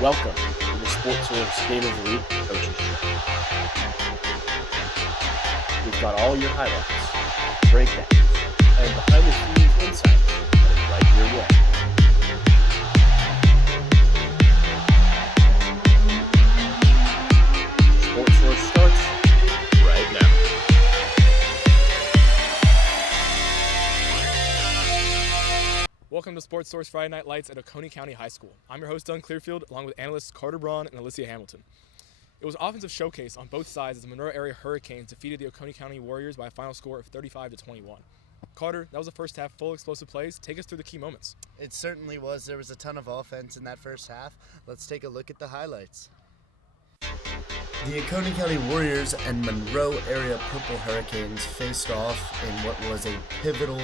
Welcome to the Sportsource Game of the Week Coaches Show. We've got all your highlights, breakdowns, and behind-the-scenes insights coming right your way. Sportsource starts right now. Welcome to Sportsource Friday Night Lights at Oconee County High School. I'm your host, Doug Clearfield, along with analysts Carter Braun and Alicia Hamilton. It was an offensive showcase on both sides as the Monroe area Hurricanes defeated the Oconee County Warriors by a final score of 35-21. Carter, that was the first half, full explosive plays. Take us through the key moments. It certainly was. There was a ton of offense in that first half. Let's take a look at the highlights. The Oconee County Warriors and Monroe area Purple Hurricanes faced off in what was a pivotal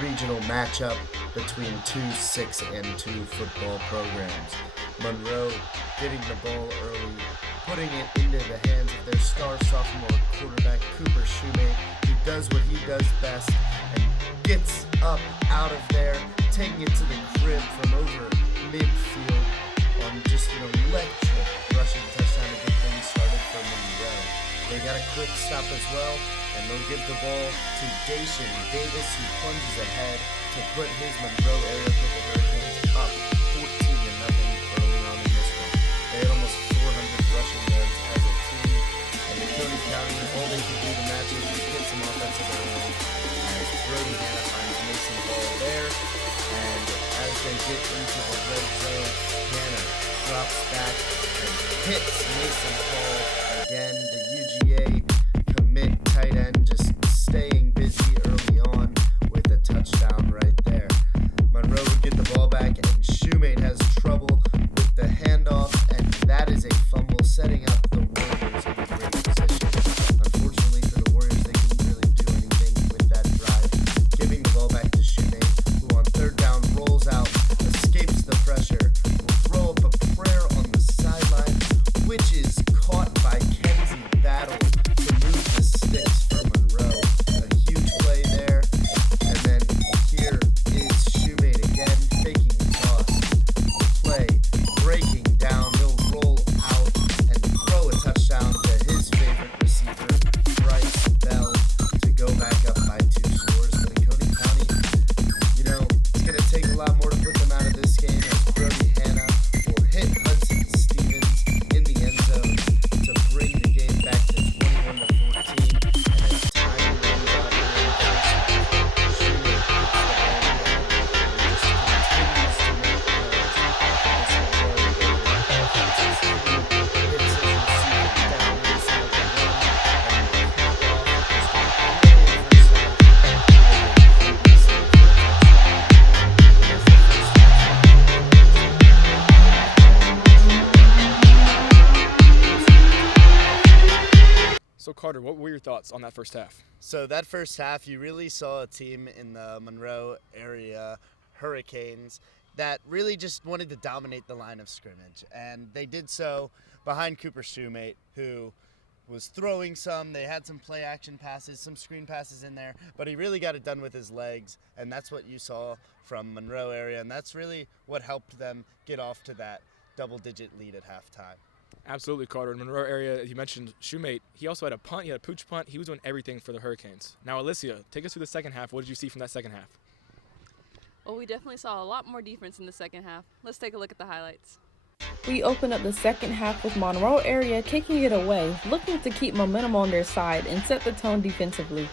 regional matchup between two 6-2 football programs. Monroe getting the ball early, putting it into the hands of their star sophomore quarterback Cooper Shoemate, who does what he does best and gets up out of there, taking it to the crib from over midfield on just an electric rushing touchdown to get things started for Monroe. They got a quick stop as well, and they'll give the ball to Dacian Davis, who plunges ahead to put his Monroe area Purple Hurricanes up 14-0 early on in this one. They had almost 400 rushing yards as a team, and Oconee County, all they could do to match it was get some offensive early, as Grady finds Mason Hall there, and as they get into the red zone, Hannah drops back and hits Mason Hall again. The UGA commit tight end just staying busy early on with a touchdown right there. Monroe would get the ball back, and Shoemate has trouble with the handoff, and that is a fumble, setting up the Warriors in a great position. Unfortunately for the Warriors, they couldn't really do anything with that drive, giving the ball back to Shoemate, who on third down rolls out, escapes the pressure, will throw up a prayer on the sideline, which is caught by Kenzie Battle to move the sticks for Monroe. A huge play there, and then here is Shoemate again, faking the toss. The play, breaking down, he'll roll out and throw a touchdown to his favorite receiver, Bryce Bell, to go back up by 2 scores. But Oconee County, it's going to take a lot more to put them out of this game, as Brody Hannah will hit Hudson Stevens in the end zone to bring the game back to 21-14. And as time runs out here in the first half, Shoemate puts the ball down and just continues to make plays. This Monroe area offense is hits his receiver down inside the run, and the cap off is just a brilliant first half. So, Carter, what were your thoughts on that first half? So that first half, you really saw a team in the Monroe area Hurricanes that really just wanted to dominate the line of scrimmage. And they did so behind Cooper Shoemate, who was throwing some. They had some play action passes, some screen passes in there, but he really got it done with his legs. And that's what you saw from Monroe area. And that's really what helped them get off to that double-digit lead at halftime. Absolutely, Carter. In Monroe area, you mentioned Shoemate. He also had a punt. He had a pooch punt. He was doing everything for the Hurricanes. Now, Alicia, take us through the second half. What did you see from that second half? Well, we definitely saw a lot more defense in the second half. Let's take a look at the highlights. We open up the second half with Monroe area taking it away, looking to keep momentum on their side and set the tone defensively.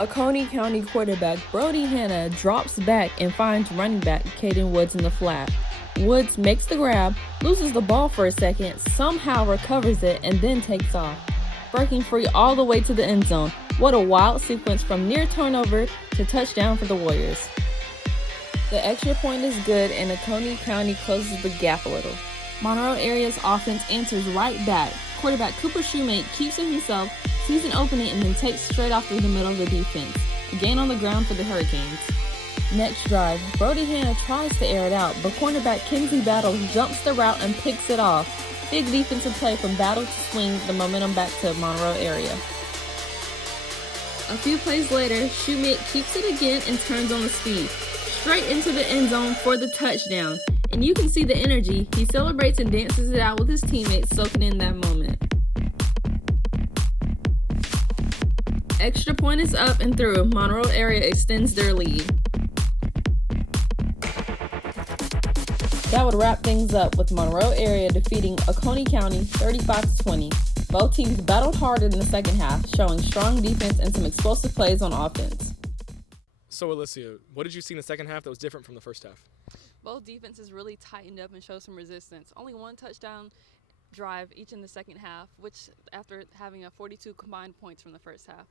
Oconee County quarterback Brody Hannah drops back and finds running back Caden Woods in the flat. Woods makes the grab, loses the ball for a second, somehow recovers it, and then takes off, breaking free all the way to the end zone. What a wild sequence from near turnover to touchdown for the Warriors. The extra point is good, and Oconee County closes the gap a little. Monroe area's offense answers right back. Quarterback Cooper Shoemate keeps it himself, sees an opening, and then takes straight off through the middle of the defense. A gain on the ground for the Hurricanes. Next drive, Brody Hannah tries to air it out, but cornerback Kenzie Battle jumps the route and picks it off. Big defensive play from Battle to swing the momentum back to Monroe area. A few plays later, Shoemate keeps it again and turns on the speed. straight into the end zone for the touchdown. And you can see the energy. He celebrates and dances it out with his teammates, soaking in that moment. Extra point is up and through. Monroe area extends their lead. That would wrap things up with Monroe area defeating Oconee County 35-20. Both teams battled hard in the second half, showing strong defense and some explosive plays on offense. So, Alicia, what did you see in the second half that was different from the first half? Both defenses really tightened up and showed some resistance. Only one touchdown drive each in the second half, which after having a 42 combined points from the first half.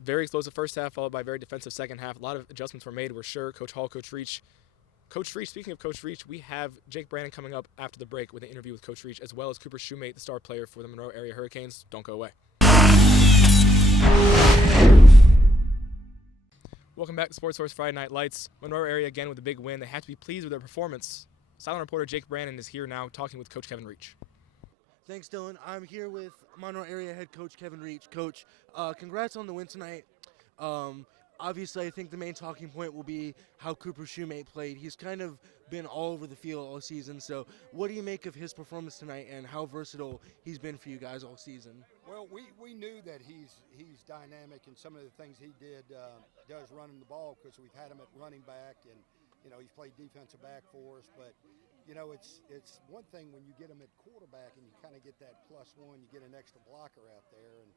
Very explosive first half, followed by a very defensive second half. A lot of adjustments were made, we're sure. Coach Hall, Coach Reach. Coach Reach, speaking of Coach Reach, we have Jake Brandon coming up after the break with an interview with Coach Reach, as well as Cooper Shoemate, the star player for the Monroe area Hurricanes. Don't go away. Welcome back to Sportsource Friday Night Lights. Monroe area again with a big win. They have to be pleased with their performance. Silent reporter Jake Brandon is here now talking with Coach Kevin Reach. Thanks, Dylan. I'm here with Monroe area head coach Kevin Reach. Coach, congrats on the win tonight. Obviously, I think the main talking point will be how Cooper Shoemate played. He's kind of been all over the field all season. So what do you make of his performance tonight and how versatile he's been for you guys all season? Well, we knew that he's dynamic, and some of the things he does running the ball, because we've had him at running back, and he's played defensive back for us. But it's one thing when you get him at quarterback and you kind of get that +1, you get an extra blocker out there, and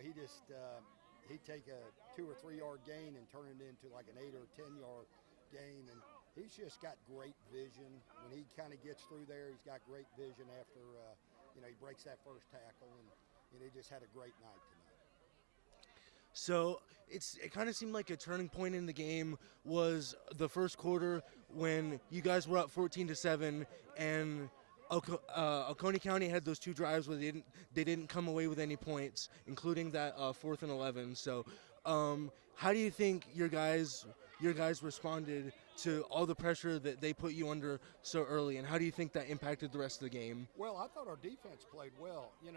he'd take a 2 or 3 yard gain and turn it into like an 8 or 10 yard gain, and he's just got great vision. When he kind of gets through there, he's got great vision after he breaks that first tackle, and he just had a great night tonight. So it kind of seemed like a turning point in the game was the first quarter when you guys were up 14-7, and Oconee County had those 2 drives where they didn't come away with any points, including that 4th and 11. So how do you think your guys responded to all the pressure that they put you under so early, and how do you think that impacted the rest of the game? Well, I thought our defense played well, and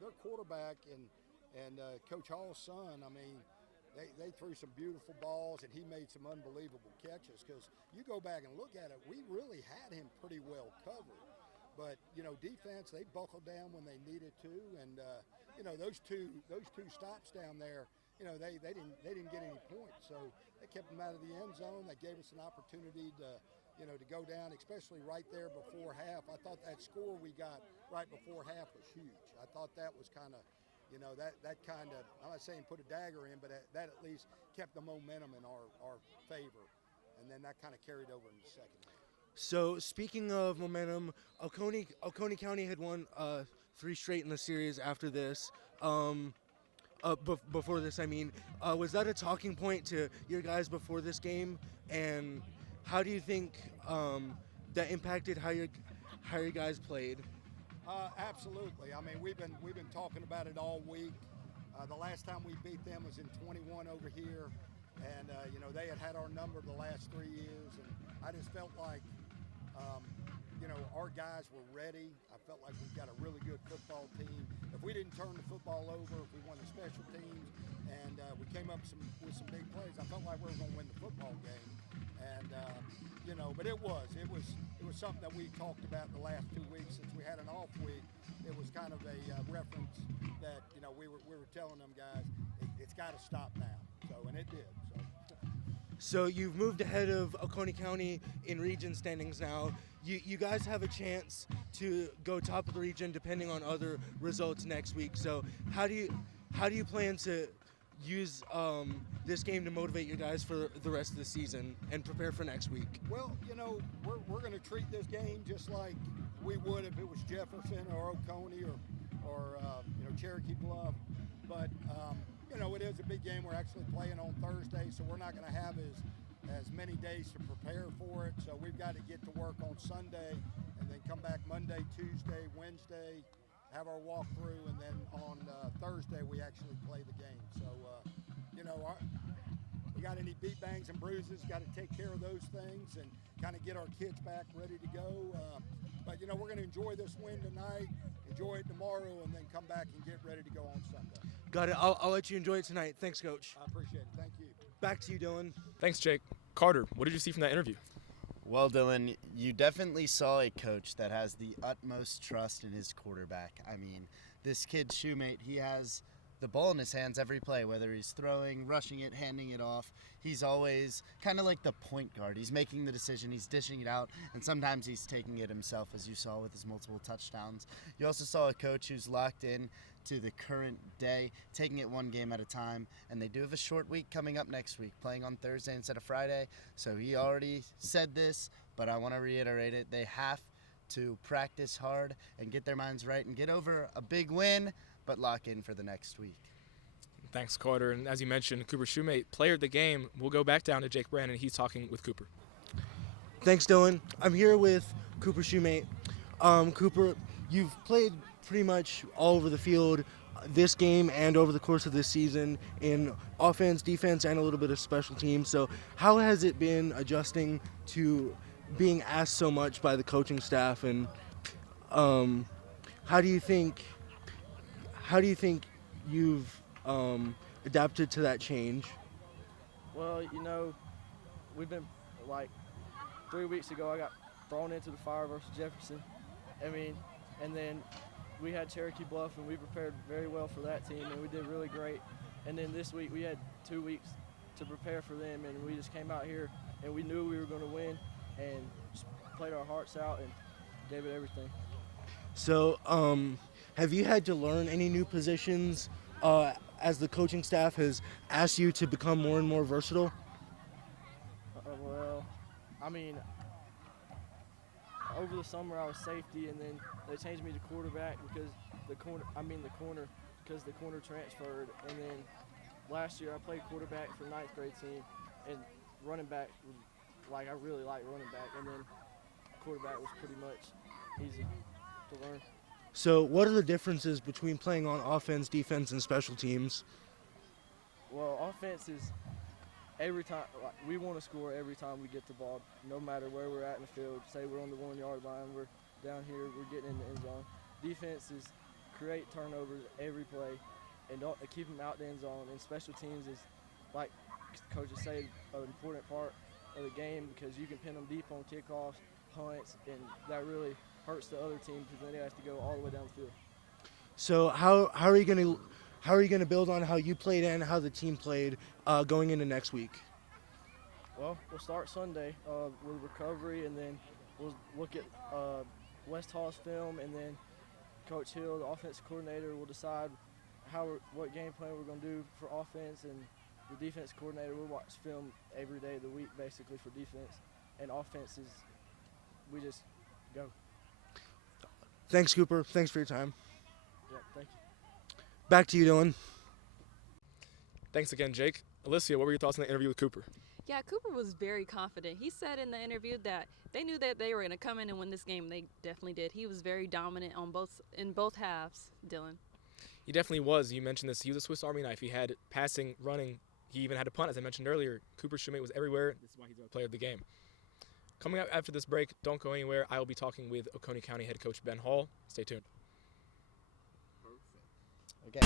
their quarterback and Coach Hall's son, I mean, they threw some beautiful balls, and he made some unbelievable catches, because you go back and look at it, we really had him pretty well covered. But, defense, they buckled down when they needed to, and, those two stops down there, they didn't get any points. So they kept them out of the end zone. They gave us an opportunity to go down, especially right there before half. I thought that score we got right before half was huge. I thought that was kind of, that kind of, I'm not saying put a dagger in, but that at least kept the momentum in our favor. And then that kind of carried over in the second half. So speaking of momentum, Oconee County had won 3 straight in the series after this. Before this, I mean, was that a talking point to your guys before this game? And how do you think that impacted how your guys played? Absolutely. I mean, we've been talking about it all week. The last time we beat them was in 21 over here, and they had our number the last 3 years, and I just felt like our guys were ready. I felt like we've got a really good football team. If we didn't turn the football over, if we won the special teams, and we came up with some big plays, I felt like we were going to win the football game. And but it was something that we talked about the last 2 weeks since we had an off week. It was kind of a reference that we were telling them guys it's got to stop now. And it did. So you've moved ahead of Oconee County in region standings now. You guys have a chance to go top of the region depending on other results next week. So how do you plan to use this game to motivate your guys for the rest of the season and prepare for next week? Well, we're going to treat this game just like we would if it was Jefferson or Oconee or Cherokee Bluff. But it is a big game. We're actually playing on Thursday, so we're not going to have as many days to prepare for it. So we've got to get to work on Sunday and then come back Monday, Tuesday, Wednesday, have our walkthrough, and then on Thursday we actually play the game. So, we got any beat bangs and bruises, got to take care of those things and kind of get our kids back ready to go. But, we're going to enjoy this win tonight, enjoy it tomorrow, and then come back and get ready to go on Sunday. Got it. I'll let you enjoy it tonight. Thanks, Coach. I appreciate it. Thank you. Back to you, Dylan. Thanks, Jake. Carter, what did you see from that interview? Well, Dylan, you definitely saw a coach that has the utmost trust in his quarterback. I mean, this kid, Shoemate, he has the ball in his hands every play, whether he's throwing, rushing it, handing it off. He's always kind of like the point guard. He's making the decision, he's dishing it out, and sometimes he's taking it himself, as you saw with his multiple touchdowns. You also saw a coach who's locked in to the current day, taking it one game at a time, and they do have a short week coming up next week, playing on Thursday instead of Friday. So he already said this, but I want to reiterate it. They have to practice hard and get their minds right and get over a big win, but lock in for the next week. Thanks, Carter. And as you mentioned, Cooper Shoemate, player of the game. We'll go back down to Jake Brandon. He's talking with Cooper. Thanks, Dylan. I'm here with Cooper Shoemate. Cooper, you've played pretty much all over the field this game and over the course of this season in offense, defense, and a little bit of special teams. So how has it been adjusting to being asked so much by the coaching staff, and how do you think you've adapted to that change? Well, we've been 3 weeks ago I got thrown into the fire versus Jefferson. And then we had Cherokee Bluff, and we prepared very well for that team, and we did really great. And then this week we had 2 weeks to prepare for them, and we just came out here and we knew we were going to win and just played our hearts out and gave it everything. So have you had to learn any new positions as the coaching staff has asked you to become more and more versatile? Over the summer I was safety, and then they changed me to quarterback because the corner transferred. And then last year I played quarterback for 9th grade team, and running back was I really liked running back, and then quarterback was pretty much easy to learn. So what are the differences between playing on offense, defense, and special teams? Well, offense is every time we want to score every time we get the ball, no matter where we're at in the field. Say we're on the 1 yard line, we're down here, we're getting in the end zone. Defense is create turnovers every play and don't keep them out the end zone. And special teams is, like coaches say, an important part of the game because you can pin them deep on kickoffs, punts, and that really hurts the other team because then they have to go all the way down the field. So how are you going to build on how you played and how the team played going into next week? Well, we'll start Sunday with recovery, and then we'll look at West Hall's film, and then Coach Hill, the offensive coordinator, will decide what game plan we're going to do for offense, and the defense coordinator will watch film every day of the week basically for defense, and offense is we just go. Thanks, Cooper. Thanks for your time. Yep, thank you. Back to you, Dylan. Thanks again, Jake. Alicia, what were your thoughts on the interview with Cooper? Yeah, Cooper was very confident. He said in the interview that they knew that they were going to come in and win this game. They definitely did. He was very dominant in both halves, Dylan. He definitely was. You mentioned this. He was a Swiss Army knife. He had passing, running. He even had a punt, as I mentioned earlier. Cooper Shoemate was everywhere. This is why he's our player of the game. Coming up after this break, don't go anywhere. I will be talking with Oconee County head coach Ben Hall. Stay tuned. Okay.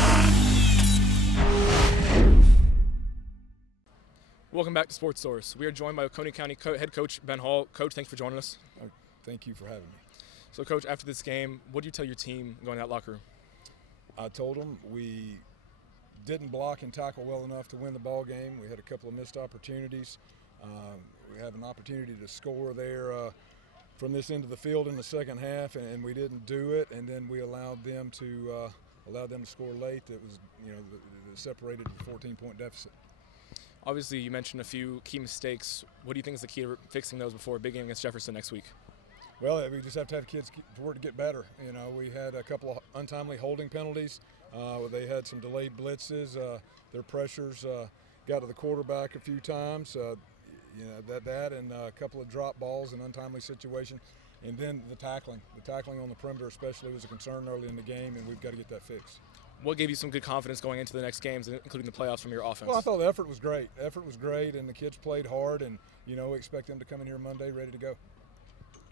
Welcome back to Sports Source. We are joined by Oconee County head coach Ben Hall. Coach, thanks for joining us. Thank you for having me. So, Coach, after this game, what do you tell your team going to that locker room? I told them we didn't block and tackle well enough to win the ball game. We had a couple of missed opportunities. We have an opportunity to score there from this end of the field in the second half, and we didn't do it. And then we allowed them to score late. That was, that separated the 14-point deficit. Obviously, you mentioned a few key mistakes. What do you think is the key to fixing those before a big game against Jefferson next week? Well, we just have to have kids work to get better. We had a couple of untimely holding penalties. They had some delayed blitzes. Their pressures got to the quarterback a few times. That and a couple of drop balls in untimely situation. And then the tackling on the perimeter especially was a concern early in the game, and we've got to get that fixed. What gave you some good confidence going into the next games, including the playoffs from your offense? Well, I thought the effort was great. And the kids played hard, and, we expect them to come in here Monday ready to go.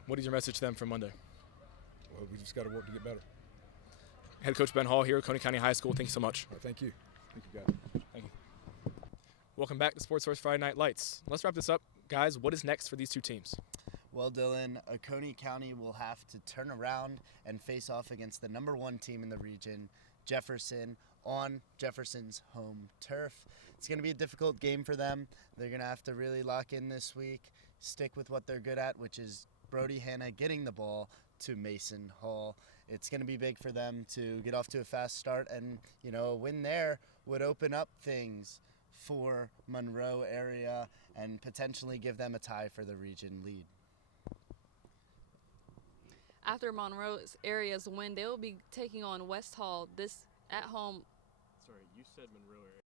What is your message to them for Monday? Well, we just got to work to get better. Head coach Ben Hall here at Oconee County High School. Thank you so much. All right, thank you. Thank you, guys. Thank you. Welcome back to Sportsource Friday Night Lights. Let's wrap this up. Guys, what is next for these two teams? Well, Dylan, Oconee County will have to turn around and face off against the number 1 team in the region, Jefferson, on Jefferson's home turf. It's going to be a difficult game for them. They're going to have to really lock in this week, stick with what they're good at, which is Brody Hanna getting the ball to Mason Hall. It's going to be big for them to get off to a fast start, and, a win there would open up things for Monroe area and potentially give them a tie for the region lead. After Monroe's area's win, they will be taking on West Hall this at home. Sorry, you said Monroe